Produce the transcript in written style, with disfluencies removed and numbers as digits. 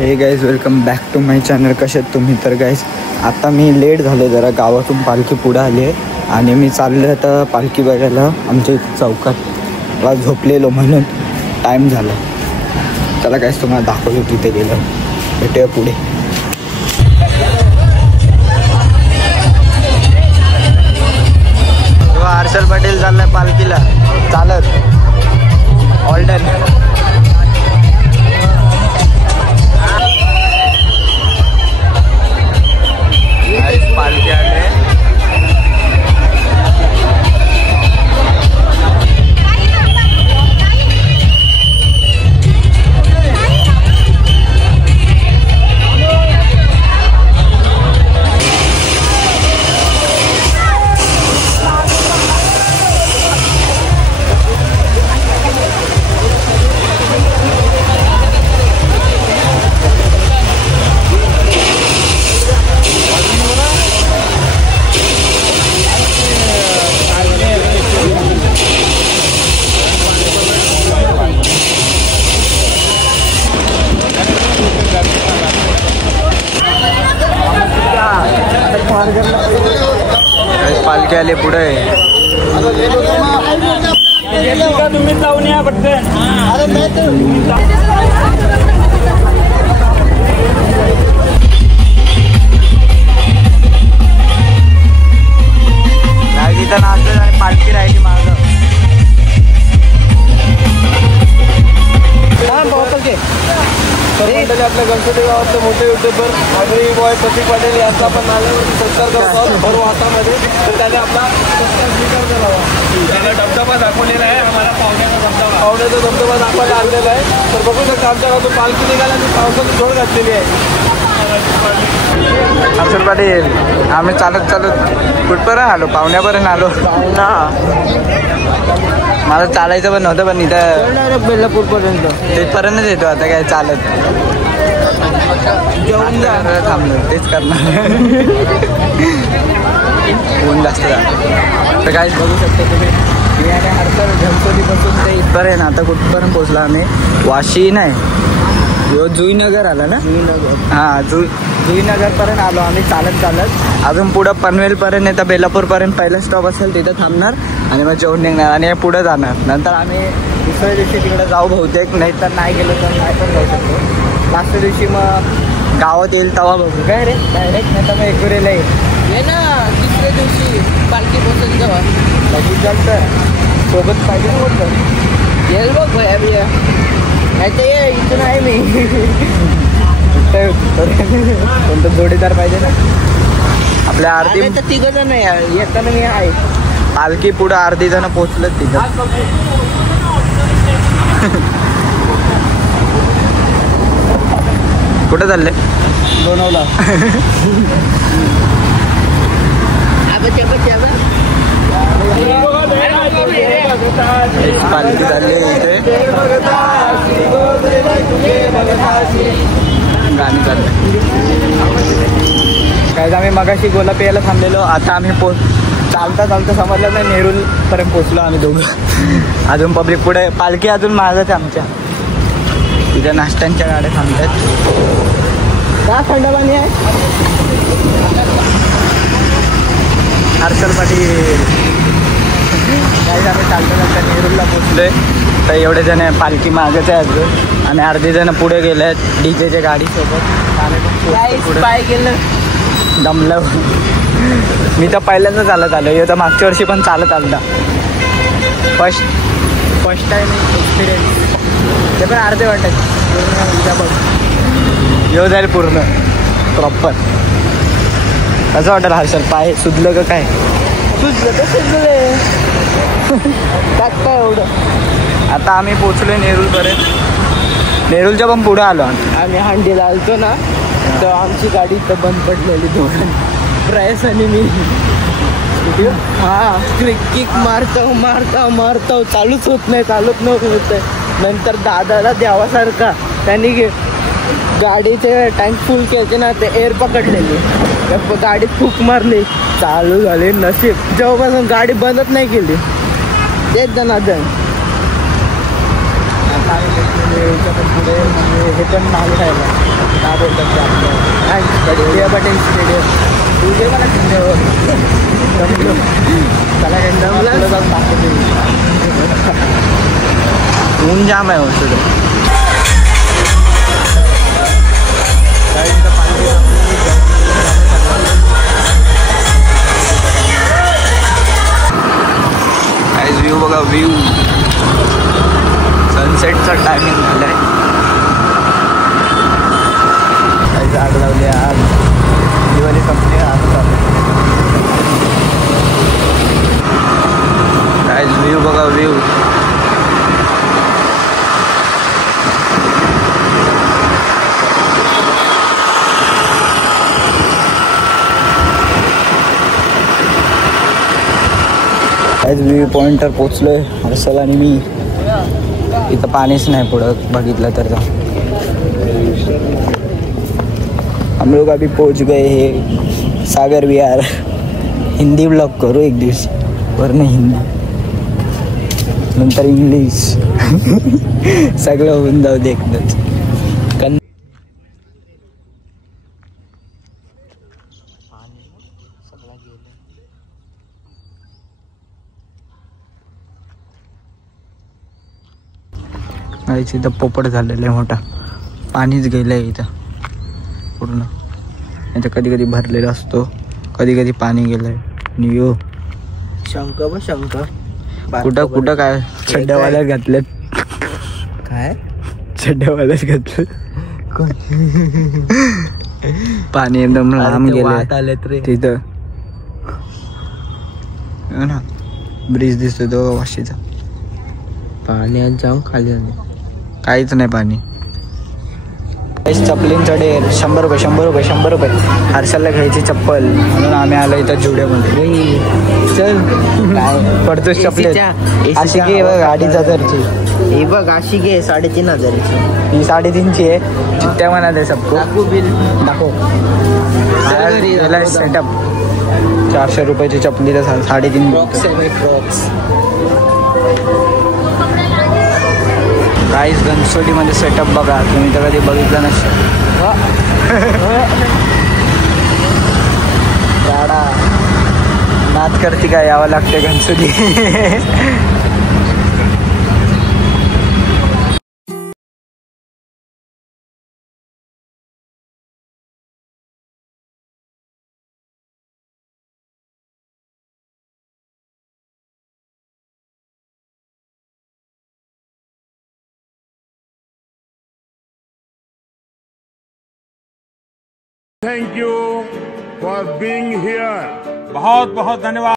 हे guys welcome back to my channel. कसे आहेत तुम्ही? तर गाईज आता मी लेट झालो जरा, गावातून पालखी पुढे आली आहे आणि मी चाललो आता पालखी बघायला आमच्या चौकात. आज झोपलेलो म्हणून टाईम झाला. चला गाईज तुम्हाला दाखवतो तिथे गेलं. भेटूया पुढे. हर्षल पटेल चाललाय पालखीला चालत. All done. पालखी आले. पालखी आले पुढे. तुम्ही जाऊन या पटकन. तिथं नाचत आणि पालखी राहिली मागं. आपल्या गणपती गावातले मोठे युट्यूबर माधुरी बॉय प्रतीक पाटील यांचा आपण नाल्यावरती सत्कार करत आहोत भरू हातामध्ये. तर त्याने आपला सत्कार स्वीकार करावा. त्याने धबधबा दाखवलेला आहे आम्हाला. पावण्याचा धबधबा दाखवायला आणलेला आहे. तर बघू शकता आमच्या गावातून पालखी निघाला आणि पावसाची झोड घातलेली आहे. हर्षल पाटील आम्ही चालत कुठपर्यंत आलो? पाहुण्यापर्यंत आलो. मला चालायचं पण नव्हतं, पण इथं बेलापूरपर्यंत तिथपर्यंतच येतो आता. काय चालत जेवण थांबलो तेच करणार. ऊन जास्त झालं. तर काय बघू शकतो तुम्ही. मी आणि हर्षल गणपतीपासून ते इथपर्यंत आता कुठपर्यंत पोचला आम्ही? वाशी नाही, जुईनगर आला ना. हां जुईनगरपर्यंत आलो आम्ही चालत. अजून पुढं पनवेलपर्यंत येतं, बेलापूरपर्यंत पहिला स्टॉप असेल तिथं थांबणार आणि मग जेवण निघणार आणि पुढं जाणार. नंतर आम्ही दुसऱ्या दिवशी तिकडे जाऊ बहुतेक, नाही तर नाही गेलो तर नाही पण जाऊ शकतो. लास्टच्या दिवशी मग गावात येईल तवा बघू. काय रे डायरेक्ट नाही तर मग एकविरेला येईल ना. तिसऱ्या दिवशी पालखी पोचून जावा लगेच चालतं. सोबत पाहिजे बोलतं येईल बघ भया बिया. नाही ते इथून आहे मी. कोणतं जोडीदार पाहिजे ना आपल्या. अर्धी तर तिघं जण येताना मी आहे. पालखी पुढं अर्धी जण पोचलं तिथं. कुठं चालले? लोणावळा. पालखी चालली इथे. गाणी चालले. काय आम्ही मगाशी गोलापी यायला थांबलेलो. आता आम्ही चालता समजलं नाही नेरूलपर्यंत पोचलो आम्ही दोघं. अजून पब्लिक पुढे. पालखी अजून मागच आहे आमच्या. तिथे नाश्त्यांच्या गाड्या थांबतात. का थंड पाणी आहे? हर्षल पाटील काही आम्ही चालता नेरूलला पोचलोय. तर एवढे जण पालखी मागच आहे अजून आणि अर्धे जण पुढे गेले आहेत डीजेच्या गाडीसोबत. पाय गेलं दमलं. मी तर पहिल्यांदा चालत आलो. हे तर मागच्या वर्षी पण चालत आलो. First time experience. ते पण अर्धे वाटत पूर्ण बघ येऊ जाईल पूर्ण प्रॉपर. कसं वाटेल हर्षल? पाय सुजलं का काय? सुजलं तर सुजलं काय एवढं. आता आम्ही पोचलोय नेरूलपर्यंत. नेरूलच्या पण पुढे आलो आम्ही. हांडीला आलतो ना तर आमची गाडी तर बंद पडलेली. दोघांनी प्रयास आणि मी किक मारतो चालूच होत नाही. नंतर दादाला द्यावासारखा त्यांनी गाडीचे टँक फुल केले ना, ते एअर पकडलेली. गाडीत फूक मारली, चालू झाली. नशीब जेव्हापासून गाडी बंदच नाही केली. तेच जनार्दन हे पण मागे राहिलं. बोलतात ते आपलं इंडिया पटेल स्टेडियम तुझे मला जमलो त्याला जमलं? जाऊन दाखवते ऊन जाम आहे होतं व्ह्यू बघा व्ह्यू सनसेटचा टायमिंग झालाय काही आग लावली आग दिवाळी संपली आग चालू काय व्ह्यू बघा व्ह्यू व्ह्यू पॉइंटवर पोचलोय हर्षल आणि मी इथं पाणीच नाही पुढं बघितलं तर हम लोग अभी पहुंच गए हे सागर विहार हिंदी ब्लॉग करू एक दिवस वरनं हिंदी नंतर इंग्लिश सगळं होऊन जाऊ दे एकदाच इथं पोपट झालेलं आहे मोठा पाणीच गेलं आहे इथं पूर्ण नाही तर कधी कधी भरलेला असतो कधी कधी पाणी गेलंय आणि यो शंख ब शंख कुठं कुठं काय चड्ड्यावाल्याच घातलेत काय चड्ड्यावाल्याच घातले पाणी एकदम लांब गेलं आलेत रे तिथं हो ना ब्रिज दिसतो तो वाशीचा पाणी जाऊन खाली आले काहीच नाही पाणी चपलींचा ढेर 100 रुपये 100 रुपये 100 रुपये हर्षलला घ्यायची चप्पल म्हणून आम्ही आलो इथं जुड्यामध्ये चल काय पडतोच चपले अशी घे बघ 2500ची ही बघ अशी घे 3500ची ही 350ची आहे चित्त्या म्हणा दे सबको दाखवू बिल दाखव सेटअप 400 रुपयाची चपली तर 350 क्रॉक्स आहे क्रॉक्स काहीच गणसोलीमध्ये सेटअप बघा तुम्ही तर कधी बघितलं नसेल गाडा नाच करते काय यावं लागते Ghansoli Thank you for being here. बहुत बहुत धन्यवाद।